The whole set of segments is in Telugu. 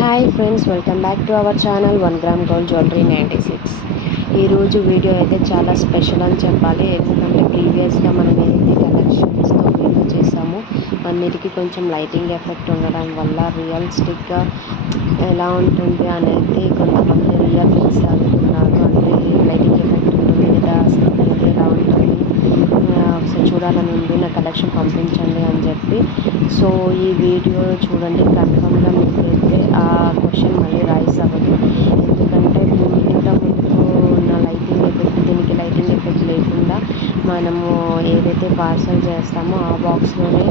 Hi friends, welcome back to our channel 1 gram gold jewellery 96. ఈరోజు వీడియో అయితే చాలా స్పెషల్ అని చెప్పాలి. ఎందుకంటే ప్రీవియస్గా మనం ఏదైతే కలెక్షన్స్తో వీడియో చేసామో అన్నిటికీ కొంచెం లైటింగ్ ఎఫెక్ట్ ఉండడం వల్ల రియలిస్టిక్గా ఎలా ఉంటుంది అనేది కొంతమంది రియల్ పిక్స్ అడుగుతున్నారు. అంటే లైటింగ్ ఎఫెక్ట్ ఉంటుంది లేదా స్క్రీన్ అయితే ఎలా ఉంటుంది, ఒకసారి చూడాలని ఉంది, నా కలెక్షన్ పంపించండి అని చెప్పి. సో ఈ వీడియో చూడండి, కన్ఫర్మ్గా మీకైతే ఆ క్వశ్చన్ మళ్ళీ రైస్ అవ్వదు. ఎందుకంటే ఇంతకుముందు ఉన్న లైటింగ్ ఎఫెక్ట్, దీనికి లైటింగ్ ఎఫెక్ట్ లేకుండా మనము ఏదైతే పార్సల్ చేస్తామో ఆ బాక్స్లోనే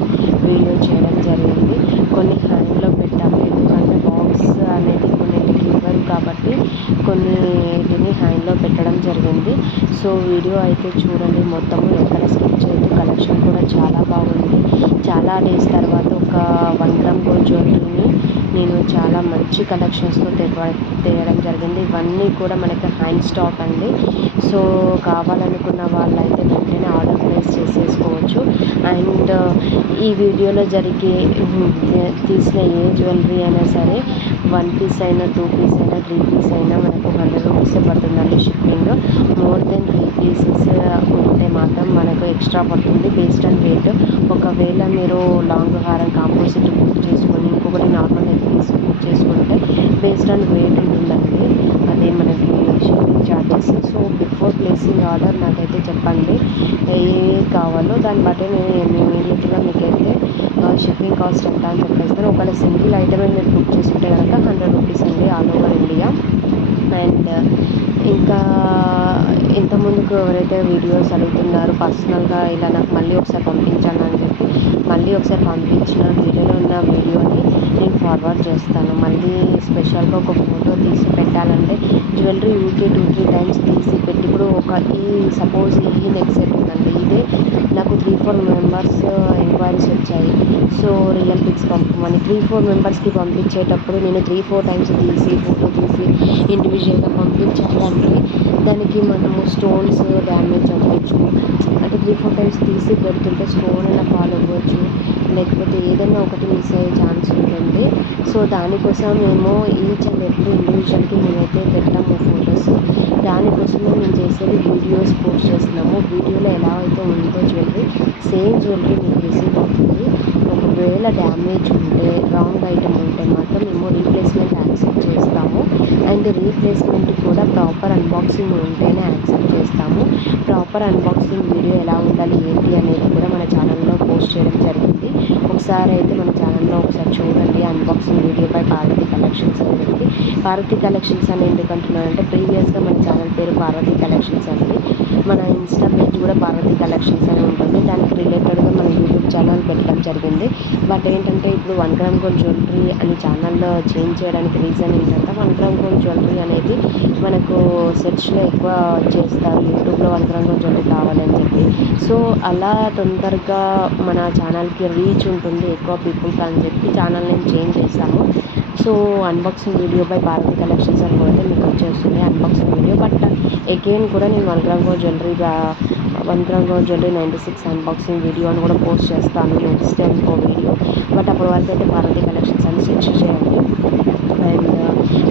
వీడియో చేయడం జరిగింది. కొన్ని హ్యాండ్లో పెట్టాము, ఎందుకంటే బాక్స్ అనేది కొన్నింటికి ఇవ్వరు కాబట్టి కొన్నిటిని హ్యాండ్లో పెట్టడం జరిగింది. సో వీడియో అయితే చూడండి, మొత్తము ఎక్కడ స్కిప్ చేయదు. కలెక్షన్ కూడా చాలా బాగుంది. చాలా డేస్ తర్వాత ఒక 1 గ్రామ్ గోల్డ్ జ్యువెలరీని నేను చాలా మంచి కలెక్షన్స్తో తేయడం జరిగింది. ఇవన్నీ కూడా మనకి హ్యాండ్ స్టాక్ అండి. సో కావాలనుకున్న వాళ్ళైతే వెంటనే ఆర్డర్ ప్లేస్ చేసేసుకోవచ్చు. అండ్ ఈ వీడియోలో తీసిన ఏ జ్యువెలరీ అయినా సరే 1 పీస్ అయినా 2 పీస్ అయినా 3 పీస్ అయినా మనకు 100 రూపీస్ పడుతుందండి షిప్పింగ్. మోర్ దెన్ 3 పీసెస్ ఉంటే మాత్రం మనకు ఎక్స్ట్రా పడుతుంది బేస్డ్ ఆన్ వెయిట్. ఒకవేళ మీరు లాంగ్ హారం కాంపోజిట్ బుక్ చేసుకొని ఇంకొకటి నార్మల్ నెక్ పీస్ బుక్ చేసుకుంటే బేస్డ్ ఆన్ వెయిట్ ఉంటుందండి, అదే మనకి shipping charges. So before placing order నాకైతే చెప్పండి ఏ కావాలో, దాన్ని బట్టి నేను ఇమీడియట్గా మీకైతే షిప్పింగ్ కాస్ట్ ఎంత అని చెప్పేస్తాను. ఒకవేళ సింగిల్ ఐటమే మీరు బుక్ చేసుకుంటే కనుక 100 రూపీస్ అండి ఆల్ ఓవర్ ఇండియా. అండ్ ఇంకా ఇంతకుముందుకు ఎవరైతే వీడియోస్ అడుగుతున్నారో పర్సనల్గా ఇలా నాకు మళ్ళీ ఒకసారి పంపించాను అని చెప్పి, మళ్ళీ ఒకసారి పంపించిన వీడియోలో ఉన్న వీడియోని నేను ఫార్వర్డ్ చేస్తాను. మళ్ళీ స్పెషల్గా ఒక ఫోటో తీసి పెట్టాలంటే జ్యువెలరీ ఊరికే 2-3 టైమ్స్ తీసి పెట్టి, ఇప్పుడు సపోజ్ ఈ నెక్ సెట్ ఉందండి, ఇదే నాకు 3-4 మెంబర్స్ ఎంక్వైరీస్ వచ్చాయి. సో రియల్ పిక్స్ పంపమని 3-4 మెంబర్స్కి పంపించేటప్పుడు నేను 3-4 టైమ్స్ తీసి ఫోటో తీసి ఇండివిజువల్గా పంపించాలంటే దానికి మనము స్టోన్స్ డ్యామేజ్ అవ్వచ్చు. అంటే 3-4 టైమ్స్ తీసి పెడుతుంటే స్టోన్ అయినా ఫాల్ అవ్వచ్చు, లేకపోతే ఏదైనా ఒకటి మిస్ అయ్యే ఛాన్స్ ఉంటుంది. సో దానికోసం మేము ఈచ్ అండ్ ఎవ్రీ ఇండివిజువల్కి మేమైతే పెట్టాము ఫొటోస్. దానికోసమే మేము చేసేది వీడియోస్ పోస్ట్ చేస్తున్నాము. వీడియోలో ఎలా అయితే ఉందో జ్యువెలరీ, సేమ్ జ్యువెలరీ మీకు రిసీవ్ అవుతుంది. ఒకవేళ డ్యామేజ్ ఉంటే, రాంగ్ ఐటమ్ ఉంటే మాత్రం మేము రీప్లేస్మెంట్ యాక్సెప్ట్ చేస్తాము. అండ్ రీప్లేస్మెంట్ కూడా ప్రాపర్ అన్బాక్సింగ్ ఉంటేనే యాక్సెప్ట్ చేస్తాము. ప్రాపర్ అన్బాక్సింగ్ వీడియో ఎలా ఉండాలి ఏంటి అనేది కూడా మన ఛానల్లో పోస్ట్ చేయడం జరిగింది. ఒకసారి అయితే మన ఛానల్లో ఒకసారి చూడండి, unboxing video by Parvathi collections అని చెప్పి. పార్వతి కలెక్షన్స్ అని ఎందుకు అంటున్నానంటే, ప్రీవియస్గా మన ఛానల్ పేరు పార్వతి కలెక్షన్స్ అండి. మన ఇన్స్టా పేజ్ కూడా పార్వతి కలెక్షన్స్ అని ఉంటుంది. దానికి రిలేటెడ్గా మన యూట్యూబ్ ఛానల్ పెట్టడం జరిగింది. బట్ ఏంటంటే ఇప్పుడు 1 గ్రామ్ గోల్డ్ జ్యువెలరీ అని ఛానల్లో చేంజ్ చేయడానికి రీజన్ ఏంటంటే, 1 గ్రామ్ గోల్డ్ జ్యువెలరీ అనేది మనకు సెర్చ్లో ఎక్కువ చేస్తారు, యూట్యూబ్లో 1 గ్రామ్ గోల్డ్ జ్యువెలరీ కావాలని చెప్పి. సో అలా తొందరగా మన ఛానల్కి రీచ్ ఉంటుంది ఎక్కువ పీపుల్కి అని చెప్పి ఛానల్ నేను చేంజ్ చేశాము. So unboxing video by Parvathi collections అని కూడా మీకు వచ్చేస్తుంది అన్బాక్సింగ్ వీడియో. బట్ అగైన్ కూడా నేను 1 gram gold jewellery 96 unboxing video అని కూడా పోస్ట్ చేస్తాను నెక్స్ట్ ఇంకో వీడియో. బట్ అప్పటి వరకు అయితే పార్వతి కలెక్షన్స్ అని సెర్చ్ చేయండి. అండ్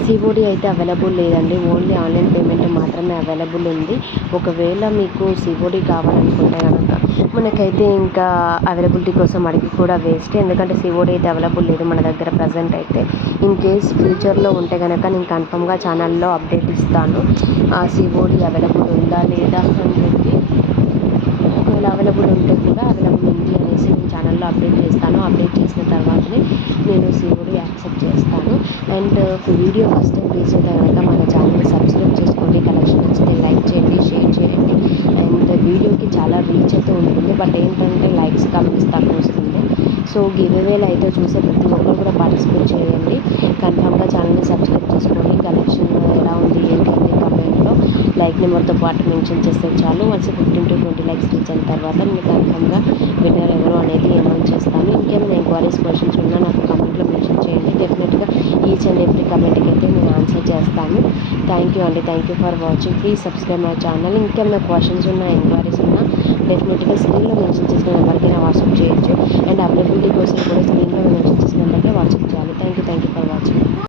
సిఓడి అయితే అవైలబుల్ లేదండి, ఓన్లీ ఆన్లైన్ పేమెంట్ మాత్రమే అవైలబుల్ ఉంది. ఒకవేళ మీకు సిఓడి కావాలనుకుంటే కనుక మనకైతే ఇంకా అవైలబిలిటీ కోసం అడిగి కూడా వేస్ట్, ఎందుకంటే సిఓడి అయితే అవైలబుల్ లేదు మన దగ్గర ప్రజెంట్ అయితే. ఇన్ కేస్ ఫ్యూచర్లో ఉంటే కనుక నేను కన్ఫర్మ్గా ఛానల్లో అప్డేట్ ఇస్తాను, ఆ సిఓడి అవైలబుల్ ఉందా లేదా అని చెప్పి. ఒకవేళ అవైలబుల్ ఉంటే కూడా అవైలబుల్ ఉంది అనేసి నేను ఛానల్లో అప్డేట్ చేస్తాను. అప్డేట్ చేసిన తర్వాతనే నేను సిఓడి యాక్సెప్ట్ చేస్తాను. అండ్ వీడియో ఫస్ట్ టైం చూస్తే కనుక మన ఛానల్ని సబ్స్క్రైబ్ చేసుకోండి, కలెక్షన్ నచ్చితే లైక్ చేయండి, షేర్ చేయండి. అండ్ వీడియోకి చాలా రీచ్ అయితే ఉంటుంది, బట్ ఏంటంటే లైక్స్ కమెంట్స్ తక్కువ వస్తుంది. సో గివ్అవేలు అయితే చూసే ప్రతి ఒక్కరు కూడా పార్టిసిపేట్ చేయండి. కన్ఫర్మ్గా ఛానల్ని సబ్స్క్రైబ్ చేసుకోండి. కలెక్షన్ ఎలా ఉంది ఏంటి అనేది కమెంట్లో లైక్ నెంబర్తో పాటు మెన్షన్ చేస్తే చాలు. వన్స్ 15-20 లైక్స్ రీచ్ అయిన తర్వాత నేను కన్ఫర్మ్గా విన్నర్ ఎవరు అనేది అనౌన్స్ చేస్తాను. ఇంకేమైనా ఎంక్వైరీస్ క్వశ్చన్స్ ఉన్నా నాకు కమెంట్లో మెన్షన్ చేయండి. డెఫినెట్గా ఈచ్ అండ్ ఎవ్రీ కమెంట్కి అయితే నేను ఆన్సర్ చేస్తాను. థ్యాంక్ యూ అండి, thank you for watching. Please subscribe my channel. ఇంకేమైనా క్వశ్చన్స్ ఉన్నా, ఎంక్వైరీస్ ఉన్నా డెఫినెట్గా స్క్రీన్లో మెన్షన్ చేసిన నెంబర్కి వాట్సాప్ చేయొచ్చు. అండ్ అవైలబిలిటీ కోసం కూడా స్క్రీన్లో మెన్షన్ చేసిన నెంబర్కి వాట్సాప్ చేయాలి. Thank you for watching.